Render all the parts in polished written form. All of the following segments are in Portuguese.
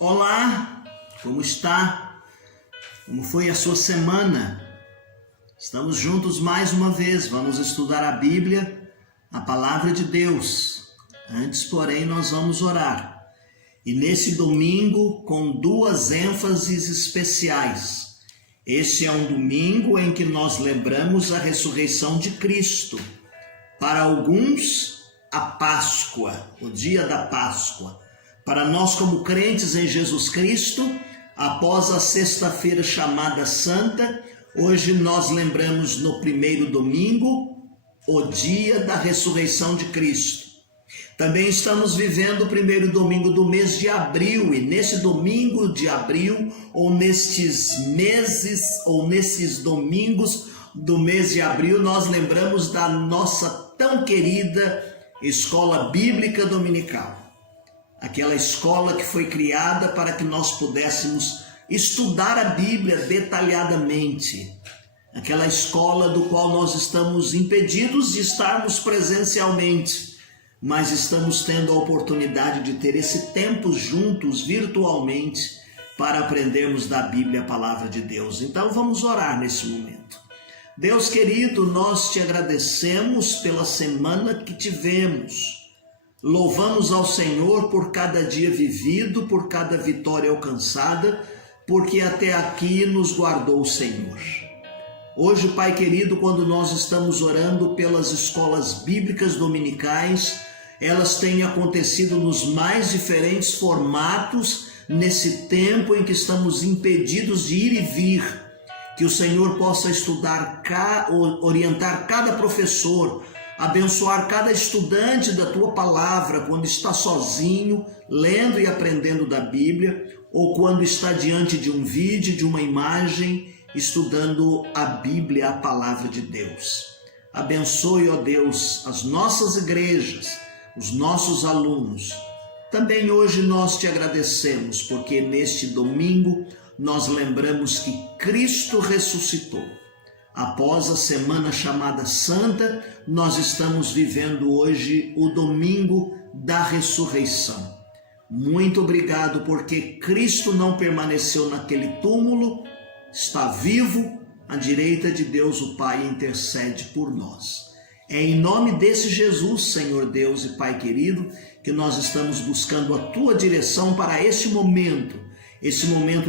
Olá, como está? Como foi a sua semana? Estamos juntos mais uma vez, vamos estudar a Bíblia, a Palavra de Deus. Antes, porém, nós vamos orar. E nesse domingo, com duas ênfases especiais. Este é um domingo em que nós lembramos a ressurreição de Cristo. Para alguns, a Páscoa, o dia da Páscoa. Para nós, como crentes em Jesus Cristo, após a sexta-feira chamada Santa, hoje nós lembramos no primeiro domingo, o dia da ressurreição de Cristo. Também estamos vivendo o primeiro domingo do mês de abril, e nesse domingo de abril, ou nestes meses, ou nesses domingos do mês de abril, nós lembramos da nossa tão querida Escola Bíblica Dominical. Aquela escola que foi criada para que nós pudéssemos estudar a Bíblia detalhadamente. Aquela escola do qual nós estamos impedidos de estarmos presencialmente, mas estamos tendo a oportunidade de ter esse tempo juntos, virtualmente, para aprendermos da Bíblia, a Palavra de Deus. Então vamos orar nesse momento. Deus querido, nós te agradecemos pela semana que tivemos. Louvamos ao Senhor por cada dia vivido, por cada vitória alcançada, porque até aqui nos guardou o Senhor. Hoje, Pai querido, quando nós estamos orando pelas escolas bíblicas dominicais, elas têm acontecido nos mais diferentes formatos, nesse tempo em que estamos impedidos de ir e vir. Que o Senhor possa orientar cada professor, abençoar cada estudante da Tua Palavra quando está sozinho, lendo e aprendendo da Bíblia, ou quando está diante de um vídeo, de uma imagem, estudando a Bíblia, a Palavra de Deus. Abençoe, ó Deus, as nossas igrejas, os nossos alunos. Também hoje nós te agradecemos, porque neste domingo nós lembramos que Cristo ressuscitou. Após a semana chamada Santa, nós estamos vivendo hoje o domingo da ressurreição. Muito obrigado, porque Cristo não permaneceu naquele túmulo, está vivo, à direita de Deus o Pai intercede por nós. É em nome desse Jesus, Senhor Deus e Pai querido, que nós estamos buscando a Tua direção para esse momento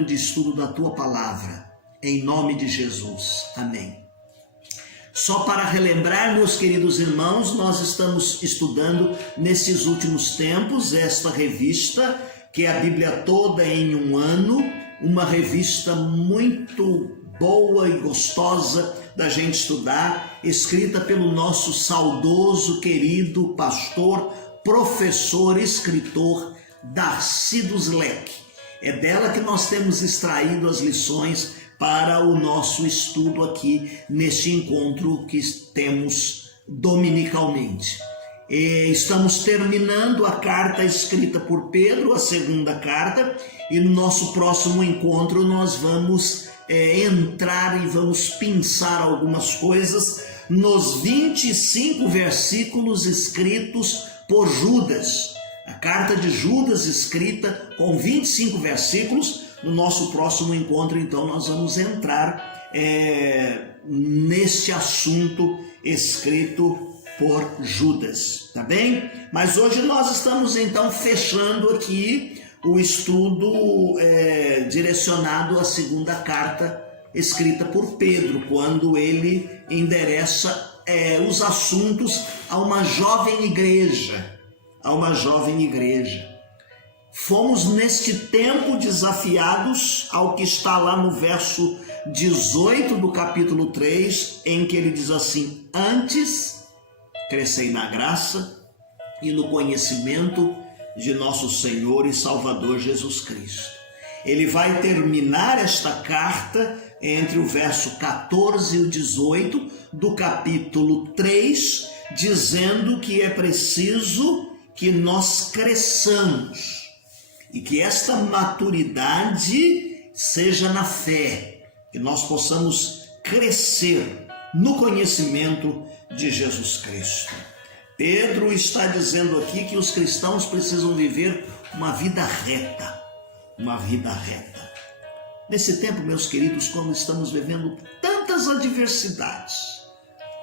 de estudo da Tua Palavra. Em nome de Jesus. Amém. Só para relembrar, meus queridos irmãos, nós estamos estudando nesses últimos tempos esta revista, que é a Bíblia toda em um ano, uma revista muito boa e gostosa da gente estudar, escrita pelo nosso saudoso, querido pastor, professor, escritor, Darcy dos Leque. É dela que nós temos extraído as lições para o nosso estudo aqui neste encontro que temos dominicalmente. Estamos terminando a carta escrita por Pedro, a segunda carta, e no nosso próximo encontro nós vamos entrar e vamos pensar algumas coisas nos 25 versículos escritos por Judas. A carta de Judas escrita com 25 versículos. No nosso próximo encontro, então, nós vamos entrar neste assunto escrito por Judas, tá bem? Mas hoje nós estamos, então, fechando aqui o estudo direcionado à segunda carta escrita por Pedro, quando ele endereça os assuntos a uma jovem igreja, Fomos neste tempo desafiados ao que está lá no verso 18 do capítulo 3, em que ele diz assim: antes, crescei na graça e no conhecimento de nosso Senhor e Salvador Jesus Cristo. Ele vai terminar esta carta entre o verso 14 e o 18 do capítulo 3, dizendo que é preciso que nós cresçamos e que esta maturidade seja na fé, que nós possamos crescer no conhecimento de Jesus Cristo. Pedro está dizendo aqui que os cristãos precisam viver uma vida reta, uma vida reta. Nesse tempo, meus queridos, quando estamos vivendo tantas adversidades,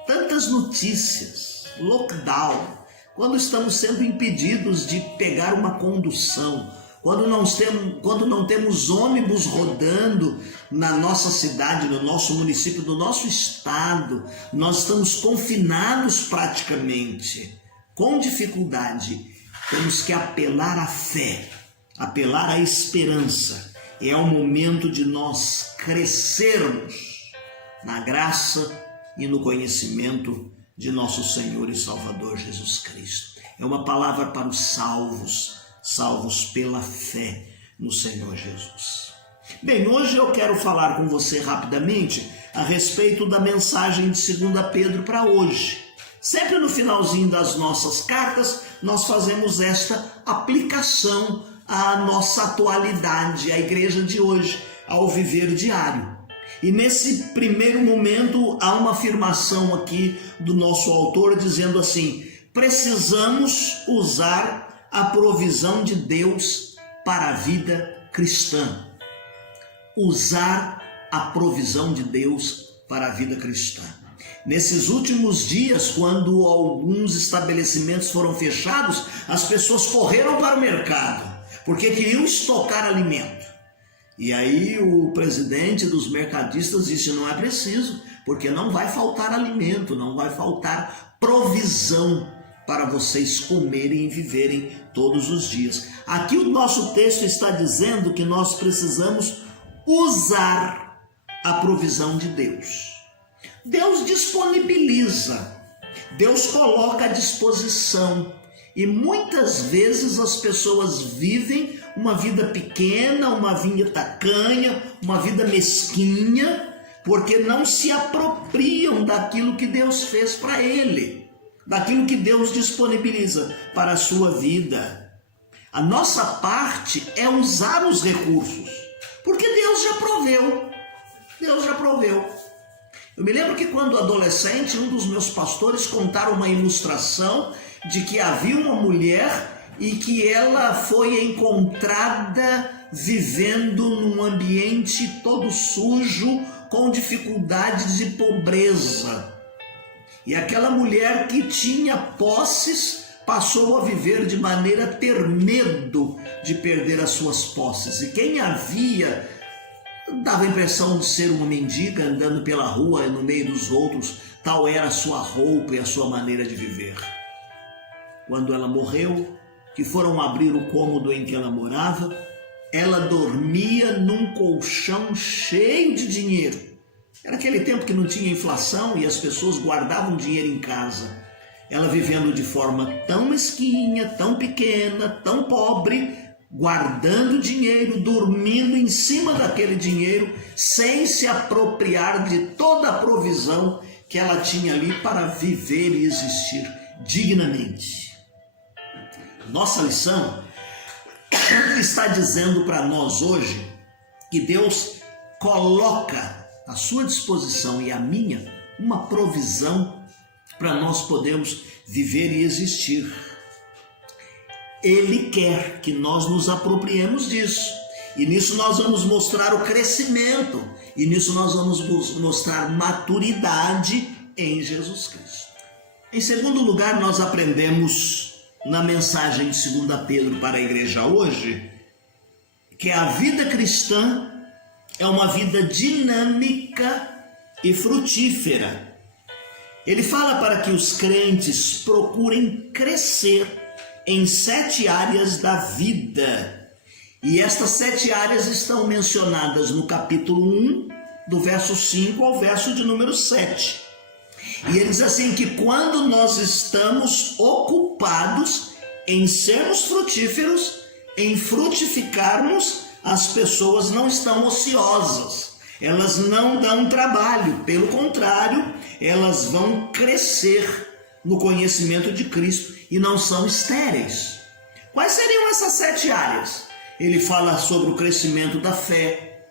tantas notícias, lockdown, quando estamos sendo impedidos de pegar uma condução, quando não temos ônibus rodando na nossa cidade, no nosso município, no nosso estado, nós estamos confinados praticamente, com dificuldade, temos que apelar à fé, apelar à esperança. É o momento de nós crescermos na graça e no conhecimento de nosso Senhor e Salvador Jesus Cristo. É uma palavra para os salvos, salvos pela fé no Senhor Jesus. Bem, hoje eu quero falar com você rapidamente a respeito da mensagem de 2 Pedro para hoje. Sempre no finalzinho das nossas cartas, nós fazemos esta aplicação à nossa atualidade, à igreja de hoje, ao viver diário. E nesse primeiro momento há uma afirmação aqui do nosso autor dizendo assim: precisamos usar a provisão de Deus para a vida cristã. Usar a provisão de Deus para a vida cristã. Nesses últimos dias, quando alguns estabelecimentos foram fechados, as pessoas correram para o mercado, porque queriam estocar alimento. E aí o presidente dos mercadistas disse: não é preciso, porque não vai faltar alimento, não vai faltar provisão para vocês comerem e viverem todos os dias. Aqui o nosso texto está dizendo que nós precisamos usar a provisão de Deus. Deus disponibiliza, Deus coloca à disposição. E muitas vezes as pessoas vivem uma vida pequena, uma vida tacanha, uma vida mesquinha, porque não se apropriam daquilo que Deus fez para ele, daquilo que Deus disponibiliza para a sua vida. A nossa parte é usar os recursos, porque Deus já proveu. Deus já proveu. Eu me lembro que quando adolescente, um dos meus pastores contaram uma ilustração de que havia uma mulher e que ela foi encontrada vivendo num ambiente todo sujo, com dificuldades e pobreza. E aquela mulher que tinha posses passou a viver de maneira a ter medo de perder as suas posses. E quem a via dava a impressão de ser uma mendiga andando pela rua e no meio dos outros, tal era a sua roupa e a sua maneira de viver. Quando ela morreu, que foram abrir o cômodo em que ela morava, ela dormia num colchão cheio de dinheiro. Era aquele tempo que não tinha inflação e as pessoas guardavam dinheiro em casa. Ela vivendo de forma tão mesquinha, tão pequena, tão pobre, guardando dinheiro, dormindo em cima daquele dinheiro, sem se apropriar de toda a provisão que ela tinha ali para viver e existir dignamente. Nossa lição está dizendo para nós hoje que Deus coloca à sua disposição e à minha uma provisão para nós podermos viver e existir. Ele quer que nós nos apropriemos disso. E nisso nós vamos mostrar o crescimento. E nisso nós vamos mostrar maturidade em Jesus Cristo. Em segundo lugar, nós aprendemos na mensagem de 2 Pedro para a igreja hoje que a vida cristã é uma vida dinâmica e frutífera. Ele fala para que os crentes procurem crescer em 7 áreas da vida. E estas 7 áreas estão mencionadas no capítulo 1, do verso 5 ao verso de número 7. E ele diz assim que quando nós estamos ocupados em sermos frutíferos, em frutificarmos, as pessoas não estão ociosas. Elas não dão trabalho, pelo contrário, elas vão crescer no conhecimento de Cristo e não são estéreis. Quais seriam essas 7 áreas? Ele fala sobre o crescimento da fé,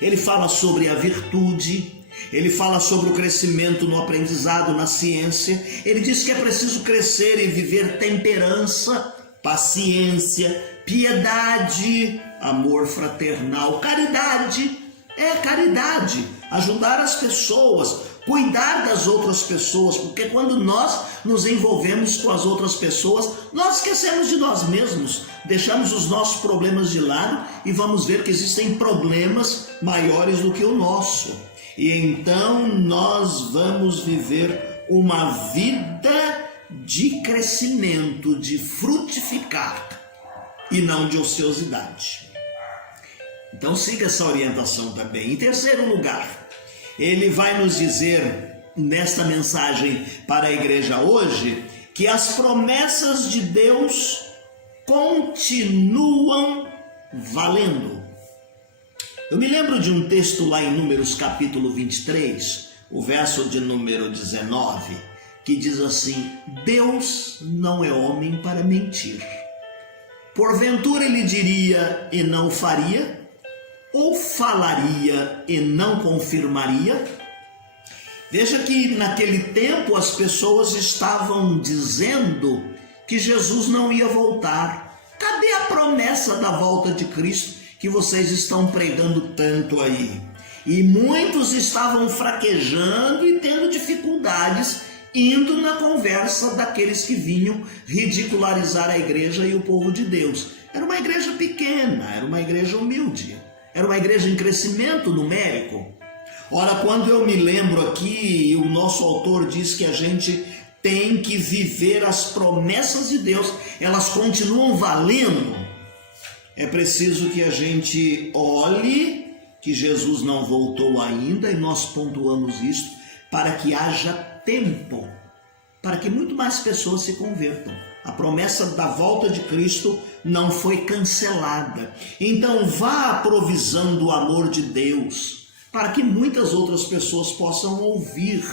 ele fala sobre a virtude, ele fala sobre o crescimento no aprendizado, na ciência. Ele diz que é preciso crescer e viver temperança, paciência, piedade, amor fraternal, caridade, caridade, ajudar as pessoas, cuidar das outras pessoas, porque quando nós nos envolvemos com as outras pessoas, nós esquecemos de nós mesmos, deixamos os nossos problemas de lado e vamos ver que existem problemas maiores do que o nosso. E então nós vamos viver uma vida de crescimento, de frutificar e não de ociosidade. Então siga essa orientação também. Em terceiro lugar, ele vai nos dizer nesta mensagem para a igreja hoje que as promessas de Deus continuam valendo. Eu me lembro de um texto lá em Números capítulo 23, o verso de número 19, que diz assim: Deus não é homem para mentir. Porventura ele diria e não faria? Ou falaria e não confirmaria? Veja que naquele tempo as pessoas estavam dizendo que Jesus não ia voltar. Cadê a promessa da volta de Cristo que vocês estão pregando tanto aí? E muitos estavam fraquejando e tendo dificuldades, indo na conversa daqueles que vinham ridicularizar a igreja e o povo de Deus. Era uma igreja pequena, era uma igreja humilde, era uma igreja em crescimento numérico. Ora, quando eu me lembro aqui, o nosso autor diz que a gente tem que viver as promessas de Deus, elas continuam valendo. É preciso que a gente olhe que Jesus não voltou ainda, e nós pontuamos isso, para que haja tempo, para que muito mais pessoas se convertam. A promessa da volta de Cristo não foi cancelada. Então vá à provisão do amor de Deus, para que muitas outras pessoas possam ouvir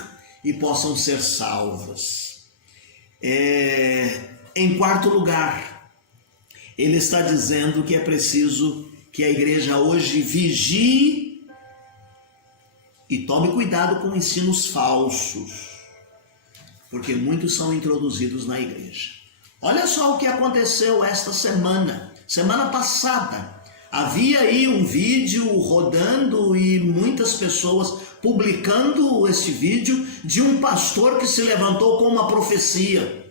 e possam ser salvas. Em quarto lugar, ele está dizendo que é preciso que a igreja hoje vigie e tome cuidado com ensinos falsos, porque muitos são introduzidos na igreja. Olha só o que aconteceu esta semana passada. Havia aí um vídeo rodando e muitas pessoas publicando esse vídeo de um pastor que se levantou com uma profecia,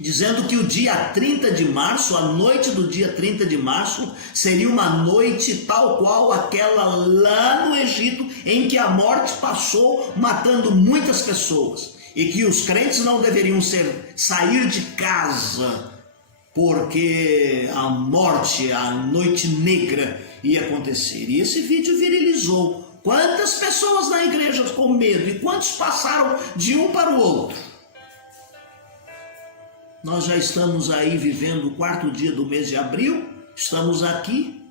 dizendo que o dia 30 de março, a noite do dia 30 de março, seria uma noite tal qual aquela lá no Egito, em que a morte passou matando muitas pessoas, e que os crentes não deveriam sair de casa, porque a morte, a noite negra ia acontecer. E esse vídeo virilizou. Quantas pessoas na igreja com medo e quantos passaram de um para o outro? Nós já estamos aí vivendo o 4º dia do mês de abril, estamos aqui,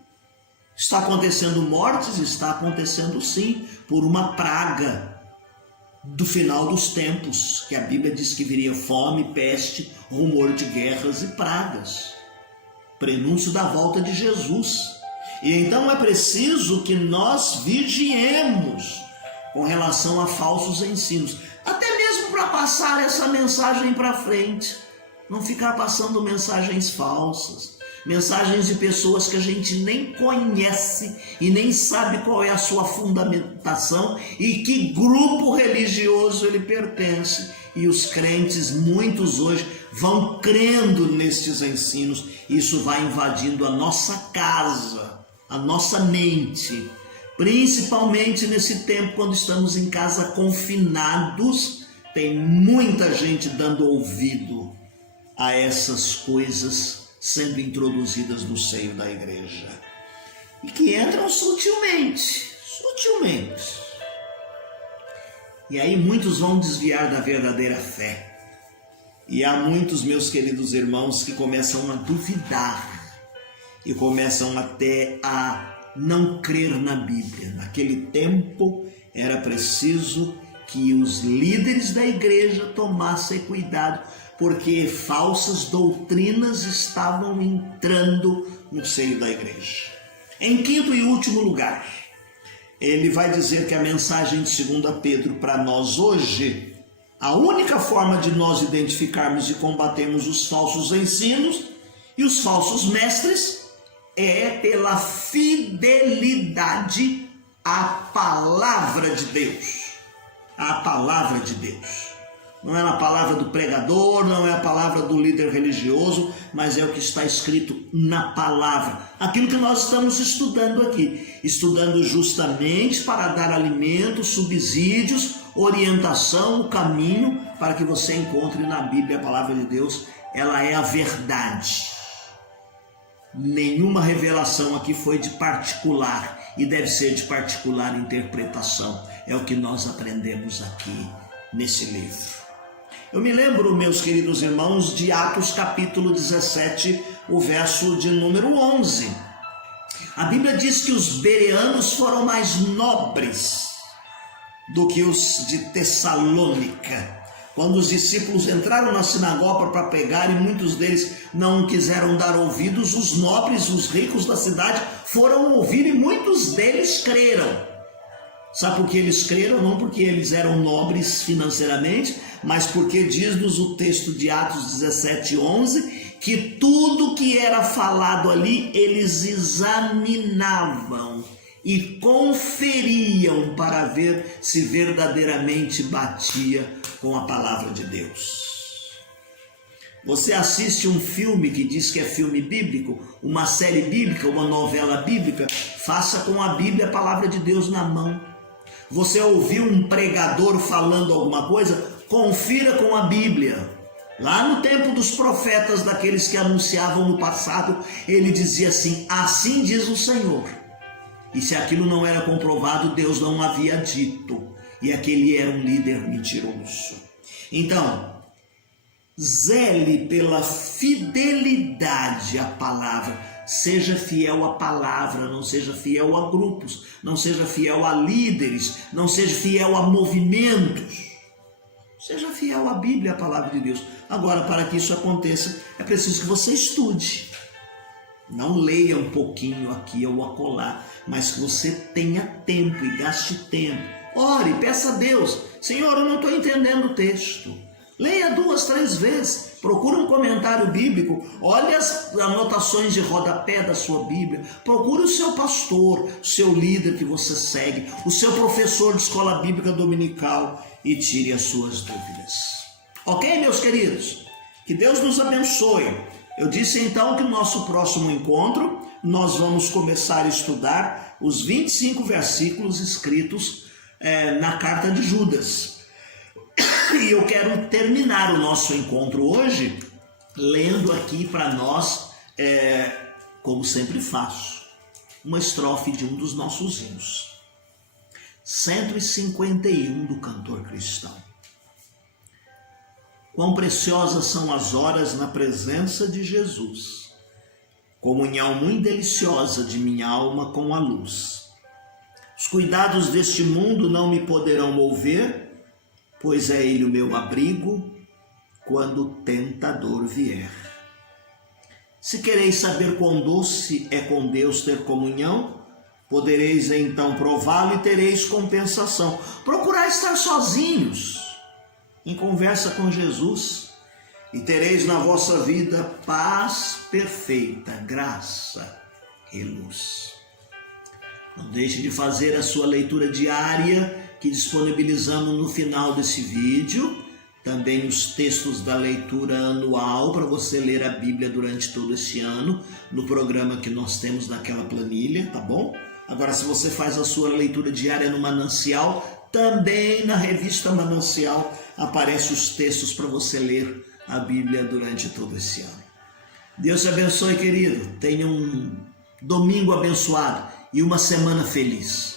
está acontecendo mortes, está acontecendo sim, por uma praga do final dos tempos, que a Bíblia diz que viria fome, peste, rumor de guerras e pragas, prenúncio da volta de Jesus. E então é preciso que nós vigiemos com relação a falsos ensinos, até mesmo para passar essa mensagem para frente. Não ficar passando mensagens falsas, mensagens de pessoas que a gente nem conhece e nem sabe qual é a sua fundamentação e que grupo religioso ele pertence. E os crentes, muitos hoje, vão crendo nestes ensinos. Isso vai invadindo a nossa casa, a nossa mente, principalmente nesse tempo quando estamos em casa confinados. Tem muita gente dando ouvido a essas coisas sendo introduzidas no seio da igreja, e que entram sutilmente. E aí muitos vão desviar da verdadeira fé. E há muitos, meus queridos irmãos, que começam a duvidar e começam até a não crer na Bíblia. Naquele tempo era preciso que os líderes da igreja tomassem cuidado, porque falsas doutrinas estavam entrando no seio da igreja. Em quinto e último lugar, ele vai dizer que a mensagem de 2 Pedro para nós hoje, a única forma de nós identificarmos e combatermos os falsos ensinos e os falsos mestres é pela fidelidade à palavra de Deus. A palavra de Deus. Não é a palavra do pregador, não é a palavra do líder religioso, mas é o que está escrito na palavra. Aquilo que nós estamos estudando aqui. Estudando justamente para dar alimento, subsídios, orientação, o caminho para que você encontre na Bíblia a palavra de Deus. Ela é a verdade. Nenhuma revelação aqui foi de particular e deve ser de particular interpretação. É o que nós aprendemos aqui nesse livro. Eu me lembro, meus queridos irmãos, de Atos capítulo 17, o verso de número 11. A Bíblia diz que os bereanos foram mais nobres do que os de Tessalônica. Quando os discípulos entraram na sinagoga para pregar e muitos deles não quiseram dar ouvidos, os nobres, os ricos da cidade foram ouvir e muitos deles creram. Sabe por que eles creram? Não porque eles eram nobres financeiramente, mas porque diz-nos o texto de Atos 17:11, que tudo que era falado ali eles examinavam e conferiam para ver se verdadeiramente batia com a palavra de Deus. Você assiste um filme que diz que é filme bíblico, uma série bíblica, uma novela bíblica, faça com a Bíblia a palavra de Deus na mão. Você ouviu um pregador falando alguma coisa? Confira com a Bíblia. Lá no tempo dos profetas, daqueles que anunciavam no passado, ele dizia assim: assim diz o Senhor. E se aquilo não era comprovado, Deus não havia dito. E aquele era um líder mentiroso. Então, zele pela fidelidade à palavra. Seja fiel à palavra, não seja fiel a grupos, não seja fiel a líderes, não seja fiel a movimentos. Seja fiel à Bíblia, à palavra de Deus. Agora, para que isso aconteça, é preciso que você estude. Não leia um pouquinho aqui ou acolá, mas que você tenha tempo e gaste tempo. Ore, peça a Deus: Senhor, eu não estou entendendo o texto. Leia 2, 3 vezes, procure um comentário bíblico, olhe as anotações de rodapé da sua Bíblia, procure o seu pastor, o seu líder que você segue, o seu professor de escola bíblica dominical e tire as suas dúvidas. Ok, meus queridos? Que Deus nos abençoe. Eu disse então que no nosso próximo encontro nós vamos começar a estudar os 25 versículos escritos na carta de Judas. E eu quero terminar o nosso encontro hoje lendo aqui para nós, como sempre faço, uma estrofe de um dos nossos hinos. 151 do cantor cristão. Quão preciosas são as horas na presença de Jesus, comunhão muito deliciosa de minha alma com a luz. Os cuidados deste mundo não me poderão mover, pois é ele o meu abrigo quando o tentador vier. Se quereis saber quão doce é com Deus ter comunhão, podereis então prová-lo e tereis compensação. Procurai estar sozinhos, em conversa com Jesus, e tereis na vossa vida paz perfeita, graça e luz. Não deixe de fazer a sua leitura diária, que disponibilizamos no final desse vídeo, também os textos da leitura anual para você ler a Bíblia durante todo esse ano, no programa que nós temos naquela planilha, tá bom? Agora, se você faz a sua leitura diária no Manancial, também na revista Manancial aparecem os textos para você ler a Bíblia durante todo esse ano. Deus te abençoe, querido. Tenha um domingo abençoado e uma semana feliz.